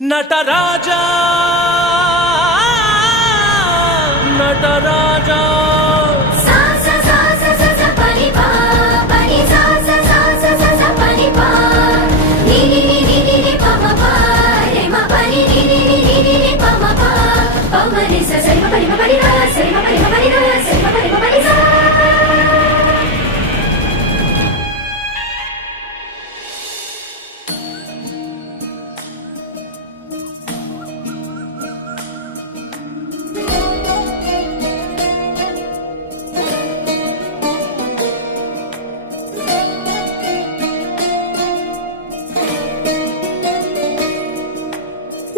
నటరాజా నటరాజా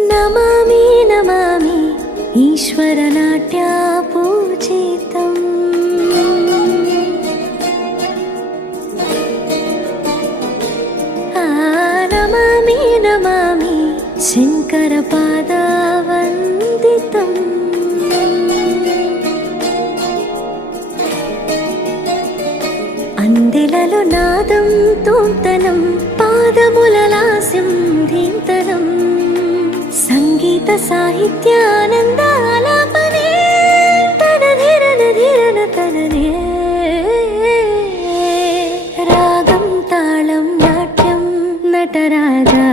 नमामि नमामि ईश्वरनाट्या पूजितम् नमामि नमामि शङ्करपादावन्दितम् अंदिललो नादं तोंतनं पादमुललास्यं धीन्तनं संगीत साहित्यानन्दालापने तनधिरन धिरन तनने रागं तालं नाट्यं नटराजा